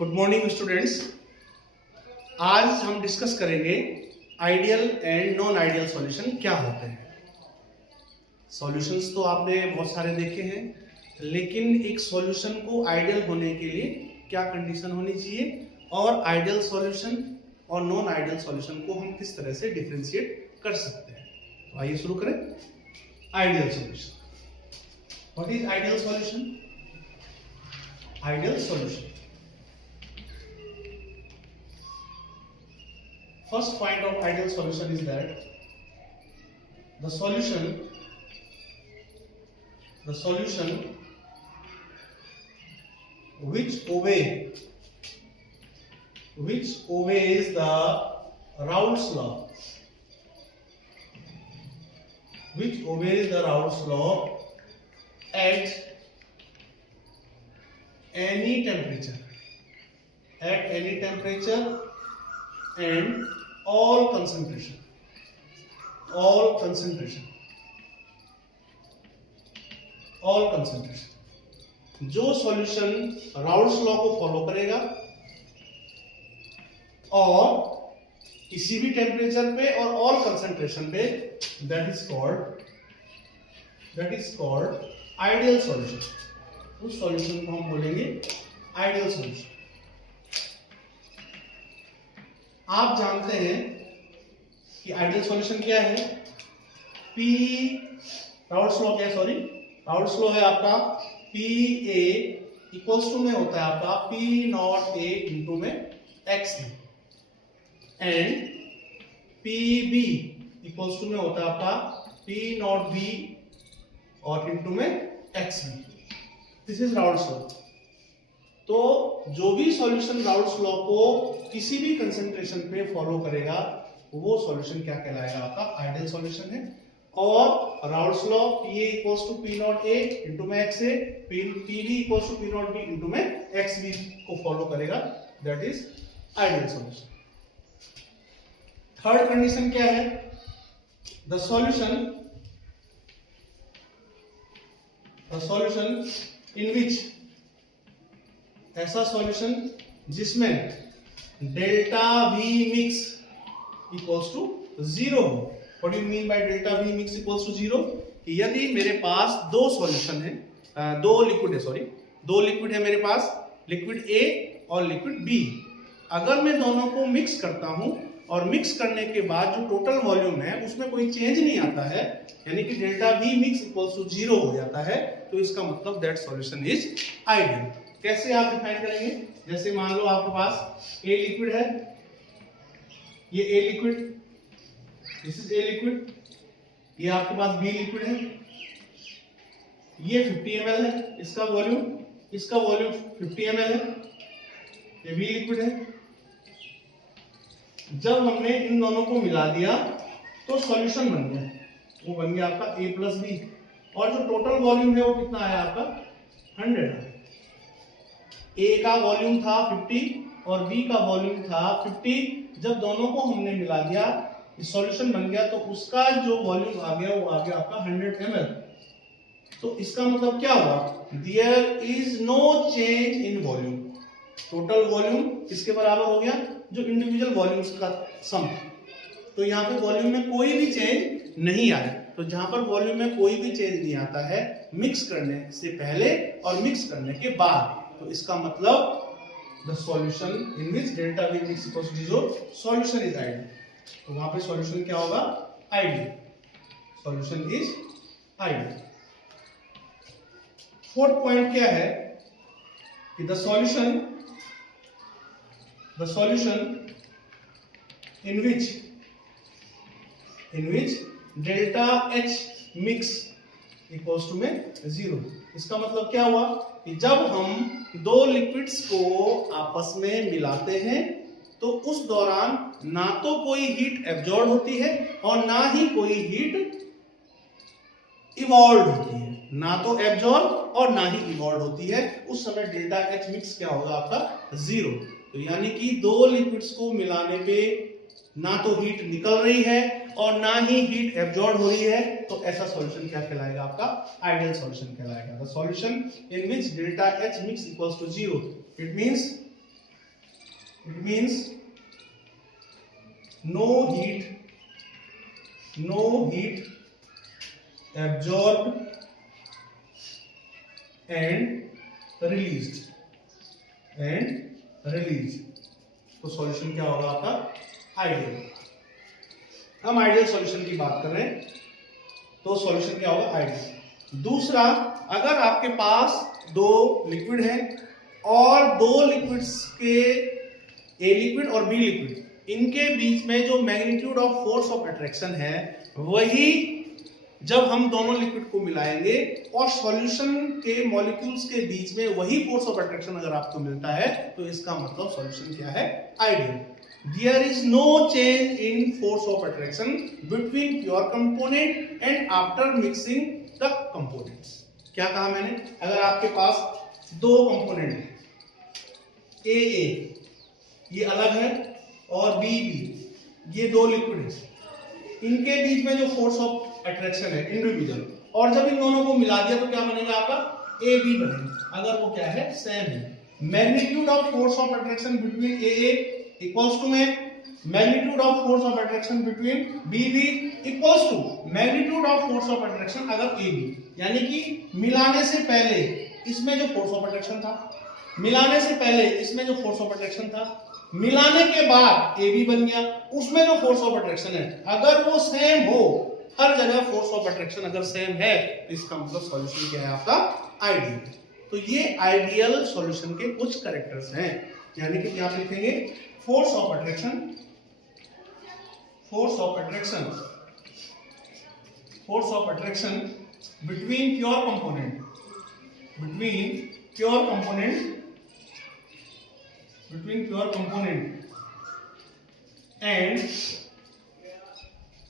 Good morning students. आज हम discuss करेंगे ideal and non ideal solution क्या होते हैं। सॉल्यूशंस तो आपने बहुत सारे देखे हैं, लेकिन एक सॉल्यूशन को आइडियल होने के लिए क्या कंडीशन होनी चाहिए और आइडियल सॉल्यूशन और नॉन आइडियल सॉल्यूशन को हम किस तरह से डिफरेंशिएट कर सकते हैं। तो आइए शुरू करें। Ideal solution, what is ideal solution? Ideal solution, first point of ideal solution is that the solution which obeys the Raoult's law, at any temperature and all concentration जो सॉल्यूशन राउल्ट्स लॉ को follow करेगा और किसी भी temperature पे और all concentration पे, that is called ideal solution. उस सॉल्यूशन को हम बोलेंगे आइडियल सॉल्यूशन। आप जानते हैं कि आइडियल सॉल्यूशन क्या है। राउल्ट्स लॉ क्या है? राउल्ट्स लॉ है आपका पी ए इक्वल्स टू में होता है आपका पी नॉट ए इंटू में X B, and P B equals to में होता है आपका पी नॉट बी और इंटू में X B. This is Raoult's law. तो जो भी सॉल्यूशन राउल्ट्स लॉ को किसी भी कंसंट्रेशन पे फॉलो करेगा वो सॉल्यूशन क्या कहलाएगा? आपका आइडियल सॉल्यूशन है। और Raoult's law P A equals to P not A into में X A, P B equals to P not B into में एक्स बी को फॉलो करेगा, that is ideal solution. Third condition क्या है? The solution in which, ऐसा सॉल्यूशन जिसमें delta V mix equals to zero हो। What do you mean by delta V mix equals to zero? यदि मेरे पास दो सॉल्यूशन है, दो लिक्विड है मेरे पास, लिक्विड ए और लिक्विड बी। अगर मैं दोनों को मिक्स करता हूं और मिक्स करने के बाद जो टोटल वॉल्यूम है उसमें कोई चेंज नहीं आता है, यानी कि delta V mix equals to zero हो जाता है, तो इसका मतलब दैट सॉल्यूशन इज आइडियल। कैसे आप डिफाइन करेंगे? जैसे मान लो आपके पास ए लिक्विड है, ये a liquid, this is a liquid, ये आपके पास बी लिक्विड है, ये 50 ml है, इसका वॉल्यूम 50 ml है, ये बी लिक्विड है। जब हमने इन दोनों को मिला दिया तो सॉल्यूशन बन गया, वो बन गया आपका ए प्लस बी, और जो टोटल वॉल्यूम है वो कितना आया आपका 100। ए का वॉल्यूम था 50 और बी का वॉल्यूम था 50। जब दोनों को हमने मिला दिया सॉल्यूशन बन गया, तो उसका जो वॉल्यूम आ गया वो आ गया आपका 100 ml। तो इसका मतलब क्या हुआ? There is no change in volume. Total volume किसके बराबर हो गया? जो इंडिविजुअल वॉल्यूम्स का सम। तो यहाँ पे वॉल्यूम में कोई भी चेंज नहीं आया। तो जहां पर वॉल्यूम में कोई भी चेंज नहीं आता है मिक्स करने से पहले और मिक्स करने के बाद, तो इसका मतलब the solution in which delta V mix equals to zero, solution is ideal. तो वहां पे सॉल्यूशन क्या होगा? Ideal. Solution is ideal. Fourth point क्या है कि the solution in which delta H mix equals to में जीरो। इसका मतलब क्या हुआ कि जब हम दो लिक्विड्स को आपस में मिलाते हैं तो उस दौरान ना तो कोई हीट एब्जॉर्ब होती है और ना ही कोई हीट इवॉल्व होती है, ना तो एब्जॉर्ब और ना ही इवॉल्व होती है। उस समय डेल्टा एच मिक्स क्या होगा? आपका जीरो। तो यानी कि दो लिक्विड्स को मिलाने पे ना तो हीट निकल रही है और ना ही हीट एब्जॉर्ब हो रही है, तो ऐसा सॉल्यूशन क्या कहलाएगा? आपका आइडियल सॉल्यूशन कहलाएगा। The solution in which delta H mix equals to zero, it means it means no heat absorb and release. तो सॉल्यूशन क्या होगा आपका? आइडियल। हम आइडियल सॉल्यूशन की बात कर रहे हैं, तो सॉल्यूशन क्या होगा? आइडियल। दूसरा, अगर आपके पास दो लिक्विड है और दो लिक्विड्स के, ए लिक्विड और बी लिक्विड, इनके बीच में जो magnitude of force of attraction है, वही जब हम दोनों लिक्विड को मिलाएंगे और सॉल्यूशन के मॉलिक्यूल्स के बीच में वही फोर्स ऑफ अट्रैक्शन अगर आपको मिलता है, तो इसका मतलब सॉल्यूशन क्या है? Ideal. There is no change in force of attraction between pure component and after mixing the components. क्या कहा मैंने? अगर आपके पास दो कंपोनेंट है, ए ये अलग है और बी ये दो लिक्विड है, इनके बीच में जो फोर्स ऑफ अट्रैक्शन है इंडिविजुअल, और जब इन दोनों को मिला दिया तो क्या बनेगा आपका? ए बी बनेगा। अगर वो क्या है? सेम है। Magnitude of force of attraction between A equals to में magnitude of force of attraction between B equals to magnitude of force of attraction अगर ए बी। यानी कि मिलाने से पहले इसमें जो फोर्स ऑफ अट्रैक्शन था, मिलाने से पहले इसमें जो फोर्स ऑफ अट्रैक्शन था, मिलाने के बाद ए बी बन गया, उसमें जो फोर्स ऑफ अट्रैक्शन है अगर वो सेम हो, हर जगह फोर्स ऑफ अट्रैक्शन अगर सेम है, तो इसका मतलब सॉल्यूशन क्या है आपका? आइडियल। तो ये आइडियल सॉल्यूशन के कुछ कैरेक्टर्स हैं। यानी कि क्या लिखेंगे? Force of attraction between pure component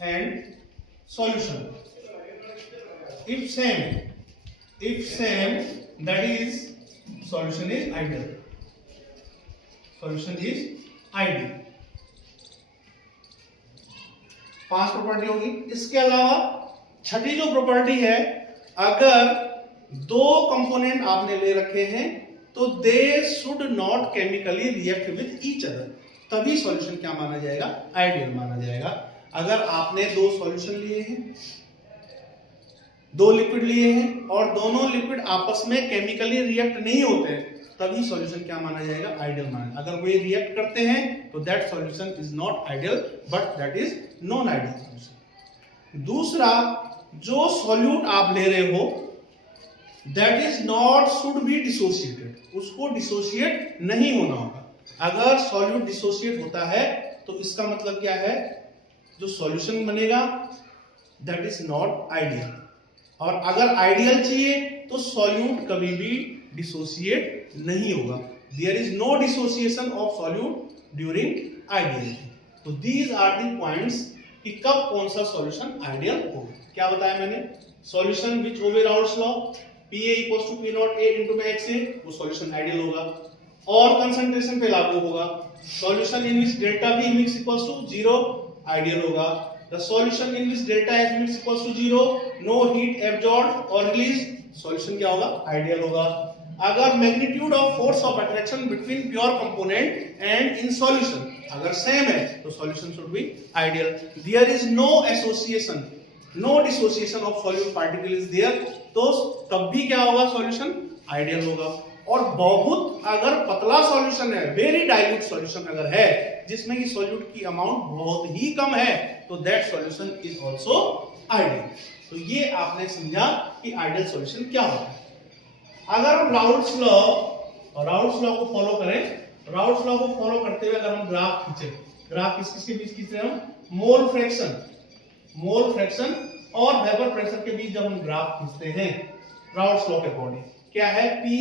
and solution. If same, that is solution is ideal. पांच प्रॉपर्टी होगी। इसके अलावा छठी जो प्रॉपर्टी है, अगर दो कंपोनेंट आपने ले रखे हैं तो they should not chemically react with each other, तभी सॉल्यूशन क्या माना जाएगा? आइडियल माना जाएगा। अगर आपने दो सॉल्यूशन लिए हैं, दो लिक्विड लिए हैं और दोनों लिक्विड आपस में केमिकली रिएक्ट नहीं होते हैं, तभी सॉल्यूशन क्या माना जाएगा? आइडियल माना जाएगा। अगर वे रिएक्ट करते हैं तो that solution is not ideal but that is non ideal solution. दूसरा, जो सॉल्यूट आप ले रहे हो that is not should be dissociated, उसको डिसोसिएट नहीं होना होगा। अगर सॉल्यूट डिसोसिएट होता है तो इसका मतलब क्या है? जो सॉल्यूशन बनेगा दैट इज नॉट आइडियल। और अगर आइडियल चाहिए तो सॉल्यूट कभी भी डिसोसिएट नहीं होगा। There is no dissociation of solute during ideality. तो दीज आर द पॉइंट्स कि कब कौन सा सॉल्यूशन आइडियल होगा। क्या बताया मैंने? Solution which obey Raoult's law, Pa equals to P not A into में X A, वो सॉल्यूशन आइडियल होगा और कंसंट्रेशन पे लागू होगा। Solution in which delta V mix equals to 0 ideal होगा। The solution in which delta H mix equals to 0, no heat absorbed or released, solution क्या होगा? आइडियल होगा। अगर magnitude of force of attraction between pure component and in solution अगर same है तो solution should be ideal. There is no association, no dissociation of solute particle is there, तो तब भी क्या होगा? सॉल्यूशन आइडियल होगा। और बहुत अगर पतला सॉल्यूशन है, वेरी डाइल्यूट सॉल्यूशन अगर है जिसमें कि सॉल्यूट की अमाउंट बहुत ही कम है, तो that solution is also ideal. तो ये आपने समझा कि आइडियल सॉल्यूशन क्या होता है। अगर हम राउल्स लॉ को फॉलो करें, राउल्स लॉ को फॉलो करते हुए अगर हम ग्राफ खींचे, ग्राफ किसके बीच खींचते हैं हम? मोल फ्रैक्शन और वेपर प्रेशर के बीच जब हम ग्राफ खींचते हैं राउल्स लॉ के अकॉर्डिंग, क्या है? Pa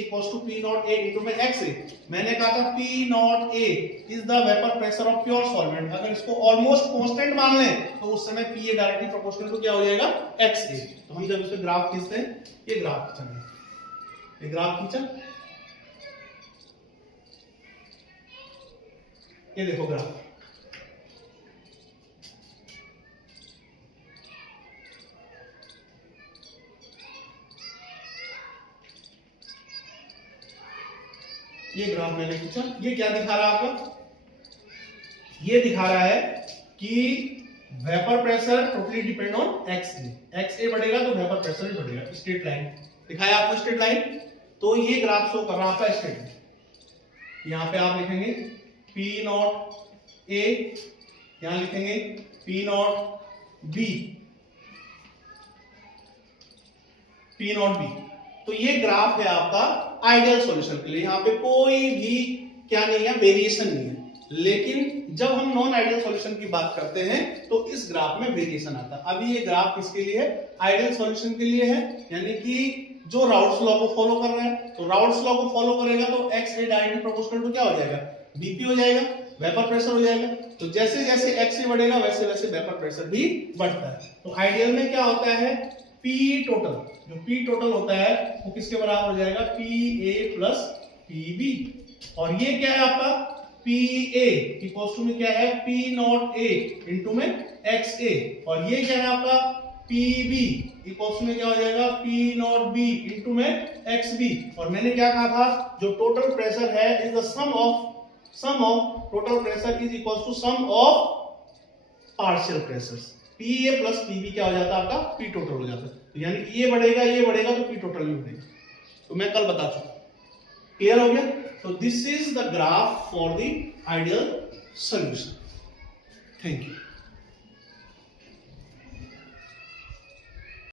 equals to P not A into में XA। मैंने कहा था P not A is the vapour pressure of pure solvent. अगर इसको ऑलमोस्ट कांस्टेंट मान लें तो उस समय Pa डायरेक्टली प्रोपोर्शनल टू क्या हो जाएगा? XA। तो हम जब इसमें ग्राफ खींचते हैं, ये ग्राफ खींचेंगे, ये ग्राफ खींचा, ये देखो ग्राफ, ये ग्राफ मैंने खींचा, ये क्या दिखा रहा है आपका? ये दिखा रहा है कि vapour pressure totally depend on X A बढ़ेगा तो वेपर प्रेशर भी बढ़ेगा। स्ट्रेट लाइन दिखाया आपको, स्ट्रेट लाइन। तो ये ग्राफ शो कर रहा है आपका स्ट्रेट लाइन। यहां पे आप लिखेंगे पी नॉट ए, यहां लिखेंगे P not be, P not be. तो ये ग्राफ है आपका आइडियल सॉल्यूशन के लिए। यहां पे कोई भी क्या नहीं है, वेरिएशन नहीं है। लेकिन जब हम नॉन आइडियल सॉल्यूशन की बात करते हैं तो इस ग्राफ में वेरिएशन आता है। अभी ये ग्राफ किसके लिए है? आइडियल सॉल्यूशन के लिए है, यानी कि जो राउल्ट्स लॉ को फॉलो कर रहा है। तो राउल्ट्स लॉ को फॉलो करेगा तो X A directly proportional to क्या हो जाएगा? बीपी हो जाएगा, वेपर प्रेशर हो जाएगा। तो जैसे जैसे एक्स ए बढ़ेगा वैसे वैसे वेपर प्रेशर भी बढ़ता है। तो आइडियल में क्या होता है? पी टोटल, जो पी टोटल होता है वो किसके बराबर हो जाएगा? P A plus P B. और ये क्या है आपका? पी ए इक्वल्स टू में क्या है? पी नॉट ए इंटू में एक्स ए। और ये क्या है आपका? पी बी इक्वल्स में क्या हो जाएगा? पी नॉट बी इंटू में एक्स बी। और मैंने क्या कहा था? जो टोटल प्रेशर है is the sum of total pressure is equals to sum of partial pressures. P A plus P B क्या हो जाता है आपका? पी टोटल हो जाता है। तो यानी कि ये बढ़ेगा तो पी टोटल भी बढ़ेगा। तो मैं कल बता चुका। क्लियर हो गया? So this is the graph for the ideal solution. Thank you.